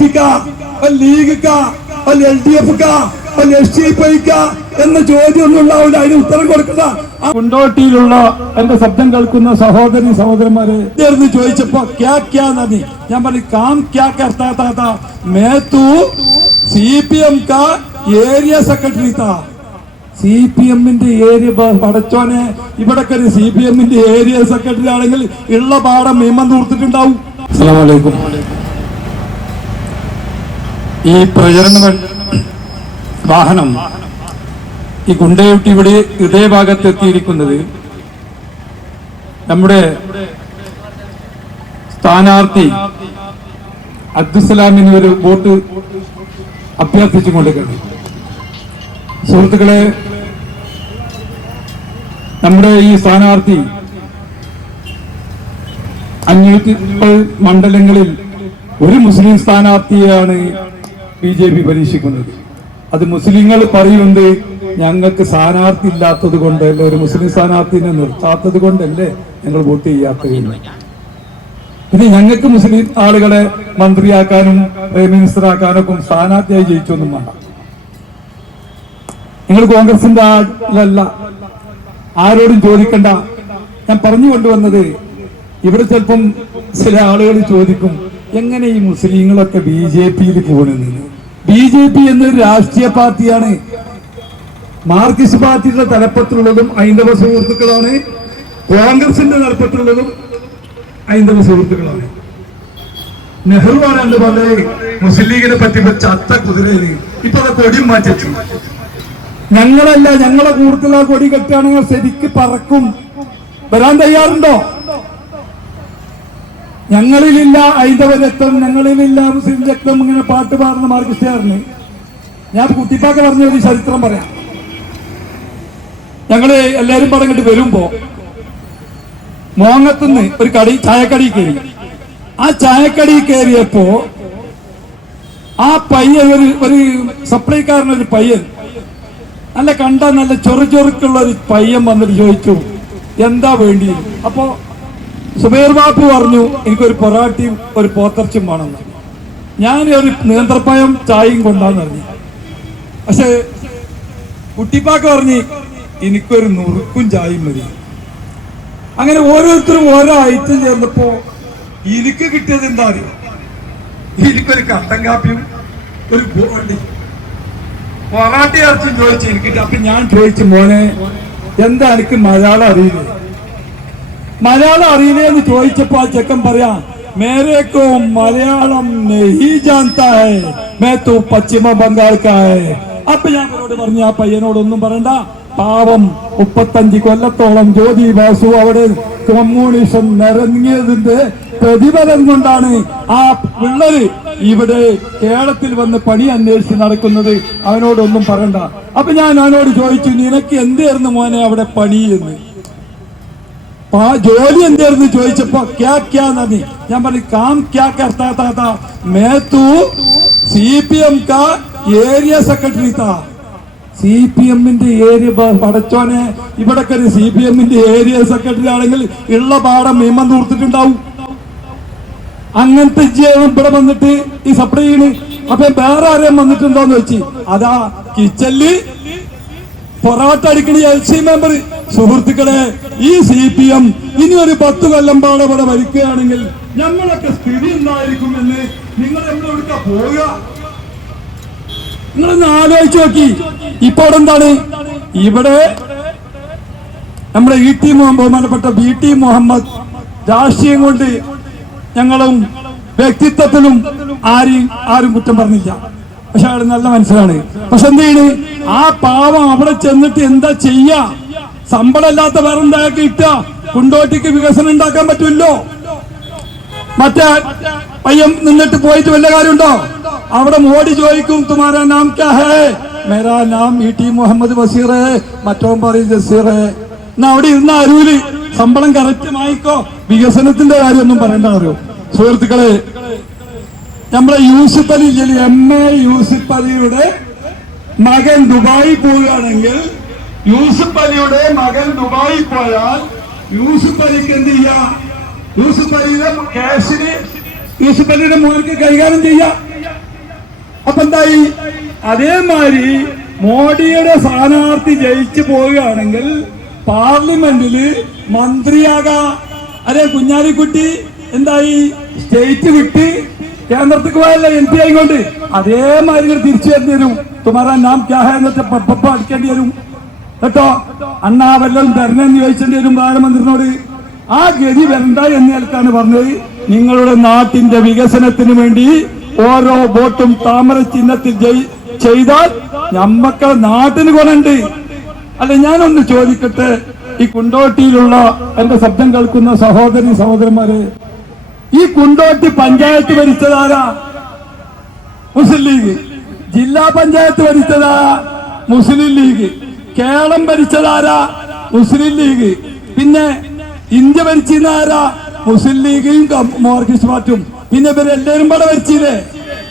പാർട്ടിക്കാ ലീഗിക്കാ. L D F ഒരു S D F എന്ന ചോദ്യം ഒന്നും ഉണ്ടാവില്ല അതിന് ഉത്തരം കൊടുക്കുന്ന കുണ്ടോട്ടിയിലുള്ള എന്റെ ശബ്ദം കേൾക്കുന്ന സഹോദരി സഹോദരന്മാരെ. ചേർന്ന് ചോദിച്ചപ്പോ ക്യാ ക്യാ നദി. ഞാൻ പറഞ്ഞു കാം ക്യാ കർത്താത്ത മേത്തു സി പി എം കാ ഏരിയ സെക്രട്ടറി താ. സി പി എമ്മിന്റെ ഏരിയ പടച്ചോനെ ഇവിടൊക്കെ ഒരു സി പി എമ്മിന്റെ ഏരിയ സെക്രട്ടറി ആണെങ്കിൽ ഉള്ള പാടം മീമം തൂർത്തിട്ടുണ്ടാവും. അസ്സലാമലൈക്കും ഈ പ്രചരണ വാഹനം ഈ ഗുണ്ടയൊട്ടി ഇവിടെ ഹൃദയഭാഗത്ത് എത്തിയിരിക്കുന്നത് നമ്മുടെ സ്ഥാനാർത്ഥി അബ്ദുസലാമിന് ഒരു വോട്ട് അഭ്യർത്ഥിച്ചു കൊണ്ടിരിക്കുന്നത് സുഹൃത്തുക്കളെ നമ്മുടെ ഈ സ്ഥാനാർത്ഥി അഞ്ഞൂറ്റി മണ്ഡലങ്ങളിൽ ഒരു മുസ്ലിം സ്ഥാനാർത്ഥിയാണ് ബി ജെ പി പരീക്ഷിക്കുന്നത്. അത് മുസ്ലിങ്ങൾ പറയുന്നത് ഞങ്ങൾക്ക് സ്ഥാനാർത്ഥി ഇല്ലാത്തത് കൊണ്ടല്ലേ ഒരു മുസ്ലിം സ്ഥാനാർത്ഥിനെ നിർത്താത്തത് കൊണ്ടല്ലേ ഞങ്ങൾ വോട്ട് ചെയ്യാത്തത് പിന്നെ ഞങ്ങൾക്ക് മുസ്ലിം ആളുകളെ മന്ത്രിയാക്കാനും പ്രൈം മിനിസ്റ്റർ ആക്കാനൊക്കെ സ്ഥാനാർത്ഥിയായി ജയിച്ചൊന്നും വേണ്ട. നിങ്ങൾ കോൺഗ്രസിന്റെ ആളല്ല. ആരോടും ചോദിക്കണ്ട. ഞാൻ പറഞ്ഞു കൊണ്ടുവന്നത് ഇവിടെ ചിലപ്പം ചില ആളുകൾ ചോദിക്കും എങ്ങനെ ഈ മുസ്ലിങ്ങളൊക്കെ ബി ജെ പിയിൽ പോകണമെന്ന് ബി ജെ പി എന്നൊരു രാഷ്ട്രീയ പാർട്ടിയാണ്. മാർക്സിസ്റ്റ് പാർട്ടിയുടെ തലപ്പത്തിലുള്ളതും ഹൈന്ദവ സുഹൃത്തുക്കളാണ്. കോൺഗ്രസിന്റെ തലപ്പത്തിലുള്ളതും ഹൈന്ദവ സുഹൃത്തുക്കളാണ്. നെഹ്റുവാണ് എന്ന് പറഞ്ഞത് മുസ്ലിം ലീഗിനെ പറ്റി വെച്ച അത്ത കുതിരയിൽ ഇപ്പൊ അത് കൊടിയും മാറ്റി ഞങ്ങളല്ല ഞങ്ങളെ കൂടുതൽ ആ കൊടി കെട്ടുകയാണെങ്കിൽ ശരിക്ക് പറക്കും. വരാൻ തയ്യാറുണ്ടോ? ഞങ്ങളിലില്ല ഹൈന്ദവ രക്തം ഞങ്ങളിലില്ല മുസ്ലിം രക്തം ഇങ്ങനെ പാട്ട് പാടുന്ന മാർക്കിസ്റ്റുകാരന്. ഞാൻ കുട്ടിപ്പാക്ക പറഞ്ഞ ഒരു ചരിത്രം പറയാം. ഞങ്ങൾ എല്ലാരും പറഞ്ഞിട്ട് വരുമ്പോ മോങ്ങത്തുനിന്ന് ഒരു കടി ചായക്കടി കയറി. ആ ചായക്കടി കയറിയപ്പോ ആ പയ്യൻ ഒരു ഒരു സപ്ലൈക്കാരൻ ഒരു പയ്യൻ നല്ല കണ്ട നല്ല ചൊറു ചൊറുക്കുള്ള ഒരു പയ്യൻ വന്നിട്ട് ചോദിച്ചു എന്താ വേണ്ടി അപ്പോ സുബൈർ ബാപ്പു പറഞ്ഞു എനിക്കൊരു പൊറാട്ടിയും ഒരു പോത്തർച്ചും വേണമെന്ന്. ഞാൻ ഒരു നിയന്ത്രപ്പയം ചായയും കൊണ്ടാന്ന് പറഞ്ഞു. പക്ഷെ കുട്ടിപ്പാക്ക പറഞ്ഞു എനിക്കൊരു നുറുക്കും ചായയും മതി. അങ്ങനെ ഓരോരുത്തരും ഓരോ ഐറ്റം ചേർന്നപ്പോ എനിക്ക് കിട്ടിയത് എന്താ അറിയോ എനിക്കൊരു കട്ടൻ കാപ്പിയും ഒരു ബോണ്ടി. പൊറാട്ടി ഇറച്ചും ചോദിച്ചു എനിക്ക് അപ്പൊ ഞാൻ ചോദിച്ചു മോനെ എന്താ എനിക്ക് മലയാളം അറിയില്ലേ? മലയാളം അറിയില്ലേ എന്ന് ചോദിച്ചപ്പോ ആ ചെക്കൻ പറയാ മേരേക്കോ മലയാളം നെഹി ജാൻതാ ഹൈ മേ തൂ പശ്ചിമ ബംഗാൾ കാ അപ്പൊ ഞാൻ അവരോട് പറഞ്ഞു ആ പയ്യനോടൊന്നും പറയണ്ട. പാവം മുപ്പത്തഞ്ച് കൊല്ലത്തോളം ജ്യോതി ബാസു അവിടെ കമ്മ്യൂണിസം നിറങ്ങിയതിന്റെ പ്രതിഫലം കൊണ്ടാണ് ആ പിള്ളേര് ഇവിടെ കേരളത്തിൽ വന്ന് പണി അന്വേഷിച്ച് നടക്കുന്നത്. അവനോടൊന്നും പറയണ്ട. അപ്പൊ ഞാൻ അവനോട് ചോദിച്ചു നിനക്ക് എന്തായിരുന്നു മോനെ അവിടെ പണി എന്ന്? ആ ജോലി എന്തായിരുന്നു? ചോദിച്ചപ്പോ ക്യാ ക്യാ നദി. ഞാൻ പറഞ്ഞു കാം ക്യാ കർത്താ താ താ. മേത്തു സി പി എം കാ ഏരിയ സെക്രട്ടറി താ. സി പി എമ്മിന്റെ ഏരിയ പടച്ചോനെ ഇവിടെ ഒരു സി പി എമ്മിന്റെ ഏരിയ സെക്രട്ടറി ആണെങ്കിൽ ഉള്ള പാടം മീമം തൂർത്തിട്ടുണ്ടാവും. അങ്ങനത്തെ ജീവൻ ഇവിടെ വന്നിട്ട് ഈ സപ്ലൈ ചെയ്യണ്. അപ്പൊ വേറെ ആരെയും വന്നിട്ടുണ്ടോന്ന് വെച്ച് അതാ കിച്ചൽ പൊറോട്ട അടിക്കണ എൽ സി മെമ്പർ സുഹൃത്തുക്കളെ ഈ സി പി എം ഇനി ഒരു പത്ത് കൊല്ലം പാടെ ഇവിടെ ഭരിക്കുകയാണെങ്കിൽ ഞങ്ങളൊക്കെ സ്ഥിതി എന്തായിരിക്കും എന്ന് നിങ്ങൾ എവിടെ പോവുക? നിങ്ങളൊന്ന് ആലോചിച്ച് നോക്കി. ഇപ്പൊ അവിടെ എന്താണ്? ഇവിടെ നമ്മുടെ ഇ ടി ബഹുമാനപ്പെട്ട ബി ടി മുഹമ്മദ് രാഷ്ട്രീയം കൊണ്ട് ഞങ്ങളും വ്യക്തിത്വത്തിലും ആരെയും ആരും കുറ്റം പറഞ്ഞില്ല. പക്ഷെ അയാൾ നല്ല മനസ്സിലാണ്. പക്ഷെ എന്ത് ചെയ്യണ്? ആ പാവം അവിടെ ചെന്നിട്ട് എന്താ ചെയ്യാ? ശമ്പളമില്ലാത്ത വേറെ എന്താക്കി ഇട്ട കുണ്ടോട്ടിക്ക് വികസനം ഉണ്ടാക്കാൻ പറ്റുമല്ലോ? മറ്റേ പയ്യൻ നിന്നിട്ട് പോയിട്ട് വല്ല കാര്യമുണ്ടോ? അവിടെ മോഡി ചോദിക്കും തുമാരാ നാം ഹേ? മേരാ നാം ഇ ടി മുഹമ്മദ് ബഷീർ മറ്റോ പറയും ജസീർ എന്നാ അവിടെ ഇരുന്ന അരൂൽ ശമ്പളം കറക്റ്റ് വാങ്ങിക്കോ വികസനത്തിന്റെ കാര്യമൊന്നും പറയണ്ട അറിയോ സുഹൃത്തുക്കളെ നമ്മളെ യൂസുഫ് അലി എം എ യൂസുഫ് അലിയുടെ മകൻ ദുബായി പോവുകയാണെങ്കിൽ യൂസുഫ് അലിയുടെ മകൻ ദുബായി പോയാൽ യൂസുഫ് അലിക്ക് എന്ത് ചെയ്യാം? യൂസുഫ് അലിയുടെ ക്യാഷിന് യൂസുഫ് അലിയുടെ മോനക്ക് കൈകാര്യം ചെയ്യാം. അപ്പൊ എന്തായി? അതേമാതിരി മോഡിയുടെ സ്ഥാനാർത്ഥി ജയിച്ചു പോവുകയാണെങ്കിൽ പാർലമെന്റിൽ മന്ത്രിയാകാ. അതെ കുഞ്ഞാലിക്കുട്ടി എന്തായി? സ്റ്റേറ്റ് വിട്ട് കേന്ദ്രത്തിൽ പോയല്ല എം പി ആയിക്കൊണ്ട്. അതേമാതിരി തിരിച്ചു തരേണ്ടി വരും. തുമാരാ നാം ക്യാഹ എന്നിട്ട് അടിക്കേണ്ടി വരും. കേട്ടോ? അണ്ണാ വല്ലതും എന്ന് ചോദിച്ചേണ്ടി ഒരു പ്രധാനമന്ത്രിനോട് ആ ഗതി വരണ്ട എന്ന് നിലക്കാണ് പറഞ്ഞത് നിങ്ങളുടെ നാട്ടിന്റെ വികസനത്തിന് വേണ്ടി ഓരോ വോട്ടും താമര ചിഹ്നത്തിൽ ചെയ്താൽ നമ്മക്ക് നാട്ടിന് ഗുണുണ്ട് അല്ല ഞാനൊന്ന് ചോദിക്കട്ടെ ഈ കുണ്ടോട്ടിയിലുള്ള എന്റെ ശബ്ദം കേൾക്കുന്ന സഹോദരി സഹോദരന്മാരെ ഈ കുണ്ടോട്ടി പഞ്ചായത്ത് ഭരിച്ചതാരാ? Muslim League. ജില്ലാ പഞ്ചായത്ത് ഭരിച്ചതാ മുസ്ലിം ലീഗ്. കേരളം ഭരിച്ചതാരാ മുസ്ലിം ലീഗ്. പിന്നെ ഇന്ത്യ ഭരിച്ചിരുന്ന ആരാ? മുസ്ലിം ലീഗും മാർക്സിസ്റ്റ് പാർട്ടിയും. പിന്നെ ഇവരെല്ലാരും പട ഭരിച്ചില്ലേ?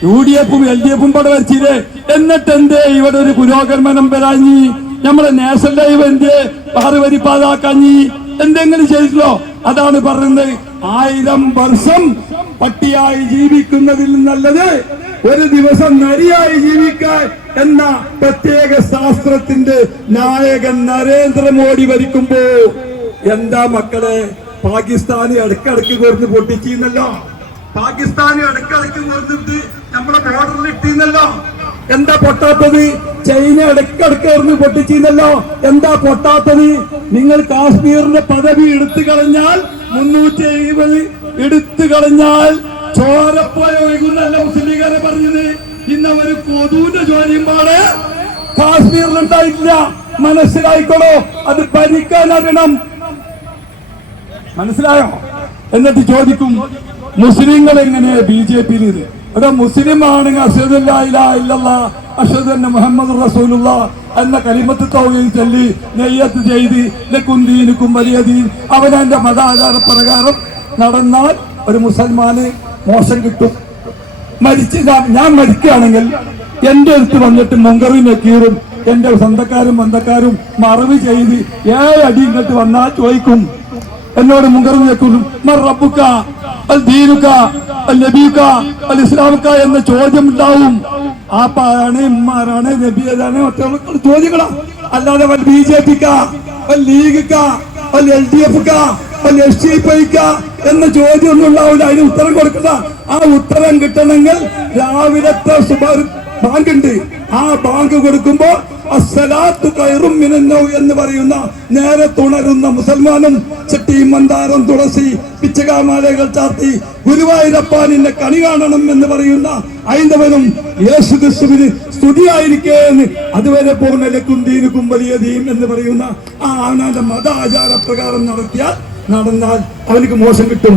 യു ഡി എഫും എൽ ഡി എഫും പട ഭരിച്ചില്ലേ? എന്നിട്ട് എന്തേ? ഇവിടെ ഒരു പുരോഗമനം വരാഞ്ഞി. നമ്മളെ നാഷണൽ ലൈവ് എന്തേ? ആറ് വരി പാതാക്കാഞ്ഞി. എന്തെങ്കിലും ചെയ്തിട്ടോ അതാണ് പറയുന്നത്. ആയിരം വർഷം പട്ടിയായി ജീവിക്കുന്നതിൽ നല്ലത്. ഒരു ദിവസം നരിയായി ജീവിക്കാൻ എന്ന പ്രത്യേക ശാസ്ത്രത്തിന്റെ നായകൻ നരേന്ദ്രമോദി ഭരിക്കുമ്പോ എന്താ മക്കളെ പാകിസ്ഥാനി ഇടക്കിടക്ക് കുറഞ്ഞ് പൊട്ടിച്ചിരുന്നല്ലോ പാകിസ്ഥാനി ഇടക്കിടക്ക് കുറഞ്ഞിട്ട് നമ്മുടെ ബോർഡറിൽ ഇട്ടിരുന്നല്ലോ എന്താ പൊട്ടാത്തത്? ചൈന ഇടക്കിടക്ക് എറിഞ്ഞ് പൊട്ടിച്ചിരുന്നല്ലോ എന്താ പൊട്ടാത്തത്? നിങ്ങൾ കാശ്മീരിന്റെ പദവി എടുത്തു കളഞ്ഞാൽ മുന്നൂറ്റി എഴുപത് എടുത്തു കളഞ്ഞാൽ ചോരപ്പോയ ഒഴുകുന്നല്ല മുസ്ലിംകാരെ പറഞ്ഞത്. ഇന്ന് അവർ കൊതുവിന്റെ ജോലിയും പാടെ കാശ്മീരിൽ ഉണ്ടായിട്ടില്ല മനസ്സിലായിക്കോളോ അത് ഭരിക്കാൻ അറിയണം മനസ്സിലായോ? എന്നിട്ട് ചോദിക്കും മുസ്ലിങ്ങൾ എങ്ങനെ ബി ജെ പിയിൽ ഇത് മുസ്ലിം ആണെങ്കിൽ അഷദല്ല അഷദ് മുഹമ്മദ് റസൂലുള്ള എന്ന കലിമത്ത് തൗഹീദ് ചൊല്ലി നെയ്യത്ത് ചെയ്ത് ലക്കുന്തീനുക്കും വലിയ ദീൻ. അവനെ മതാചാര പ്രകാരം നടന്നാൽ ഒരു മുസൽമാന് മോശം കിട്ടും. മരിച്ച് ഞാൻ- മരിക്കുകയാണെങ്കിൽ എന്റെ അടുത്ത് വന്നിട്ട് മുങ്കറും നക്കീറും എന്റെ സ്വന്തക്കാരും ബന്ധക്കാരും മറവ് ചെയ്ത് ഏഴടി ഇങ്ങോട്ട് വന്നാൽ ചോദിക്കും. എന്നോട് മുങ്കറും നക്കൂറും അൽ ദീനുക്ക അൽ നബീക്ക ഇസ്ലാമുക്ക എന്ന ചോദ്യം ഉണ്ടാവും ആപ്പാരാണ് ഇമ്മാരാണ് നബി ഏതാണ് മറ്റുള്ള ചോദ്യങ്ങളാ. അല്ലാതെ B J പിക്ക League L D F S D P എന്ന ചോദ്യം ഒന്നും ഉണ്ടാവില്ല അതിന് ഉത്തരം കൊടുക്കുന്ന ആ ഉത്തരം കിട്ടണമെങ്കിൽ രാവിലത്തെ ബാങ്ക് ഉണ്ട് ആ ബാങ്ക് കൊടുക്കുമ്പോ അസ്സലാത്തു കയറും മിനന്നോ എന്ന് പറയുന്ന നേരെ തുണരുന്ന മുസൽമാനും ചട്ടിയും മന്ദാരം തുളസി പിച്ചകാമാലകൾ ചാർത്തി ഗുരുവായൂരപ്പാനിന്റെ കണി കാണണം എന്ന് പറയുന്ന ഐന്ദവനും യേശു ക്രിസ്തുവിന് സ്തുതിയായിരിക്കേ എന്ന് അതുവരെ പൂർണ ലക്കുന്തീനുക്കും വലിയ ദീൻ എന്ന് പറയുന്ന ആ ആനാന്റെ മതാചാര പ്രകാരം നടത്തിയാൽ നടന്നാൽ അവനക്ക് മോശം കിട്ടും.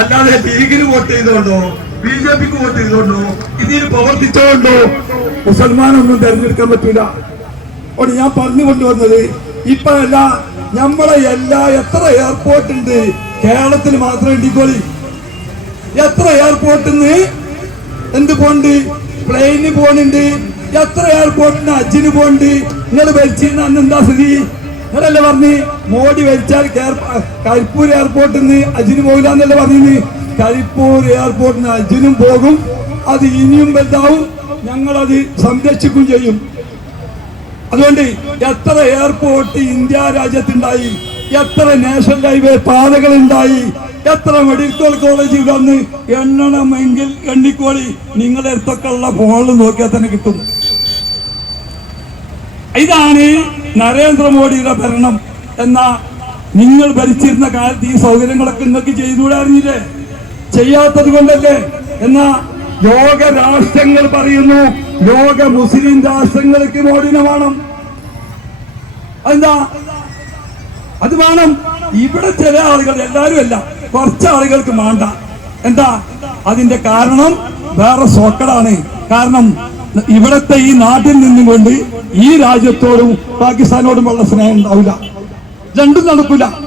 അല്ലാതെ ലീഗിന് വോട്ട് ചെയ്തോണ്ടോ? ബി ജെ പിക്ക് വോട്ട് ചെയ്തോണ്ടോ? ഇതിൽ പ്രവർത്തിച്ചോണ്ടോ? മുസൽമാനൊന്നും തെരഞ്ഞെടുക്കാൻ പറ്റൂല. അവിടെ ഞാൻ പറഞ്ഞു കൊണ്ടുവന്നത് ഇപ്പോഴല്ല നമ്മളെ എല്ലാ എത്ര എയർപോർട്ട് ഉണ്ട് കേരളത്തിൽ മാത്രം ഇടിക്കോളി എത്ര എയർപോർട്ടിൽ നിന്ന് എന്ത് പോണ്ട്? പ്ലെയിന് പോണുണ്ട്. എത്ര എയർപോർട്ടിന് അജിന് പോണ്ട് നിങ്ങൾ ഭരിച്ചിരുന്ന അന്ന് എന്താ സ്ഥിതി? നിങ്ങളല്ലേ പറഞ്ഞ് മോഡി വലിച്ചാൽ കരിപ്പൂർ എയർപോർട്ടിൽ നിന്ന് അജിന് പോകില്ല എന്നല്ലേ കരിപ്പൂർ എയർപോർട്ടിൽ നിന്ന് അജിനും പോകും. അത് ഇനിയും വലുതാവും. ഞങ്ങളത് സംരക്ഷിക്കുകയും ചെയ്യും. അതുകൊണ്ട് എത്ര എയർപോർട്ട് ഇന്ത്യ രാജ്യത്തുണ്ടായി എത്ര നാഷണൽ ഹൈവേ പാതകൾ ഉണ്ടായി എത്ര മെഡിക്കൽ കോളേജ് വന്ന് എണ്ണണമെങ്കിൽ എണ്ണിക്കോളി. നിങ്ങളുടെ അടുത്തൊക്കെ ഉള്ള ഫോണിൽ നോക്കിയാൽ തന്നെ കിട്ടും. ഇതാണ് നരേന്ദ്രമോദിയുടെ ഭരണം എന്ന നിങ്ങൾ ഭരിച്ചിരുന്ന കാലത്ത് ഈ സൗകര്യങ്ങളൊക്കെ നിങ്ങൾക്ക് ചെയ്തുകൂടെ അറിഞ്ഞില്ലേ ചെയ്യാത്തത് കൊണ്ടല്ലേ? എന്നാ ലോക രാഷ്ട്രങ്ങൾ പറയുന്നു ലോക മുസ്ലിം രാഷ്ട്രങ്ങൾക്ക് മോഡിനെ വേണം. എന്താ അത് വേണം. ഇവിടെ ചില ആളുകൾ എല്ലാവരും അല്ല കുറച്ച് ആളുകൾക്ക് വേണ്ട. എന്താ? അതിന്റെ കാരണം വേറെ സോക്കടാണ്. കാരണം ഇവിടത്തെ ഈ നാട്ടിൽ നിന്നും കൊണ്ട് ഈ രാജ്യത്തോടും പാകിസ്ഥാനോടുമുള്ള സ്നേഹം ഉണ്ടാവില്ല. രണ്ടും നടക്കില്ല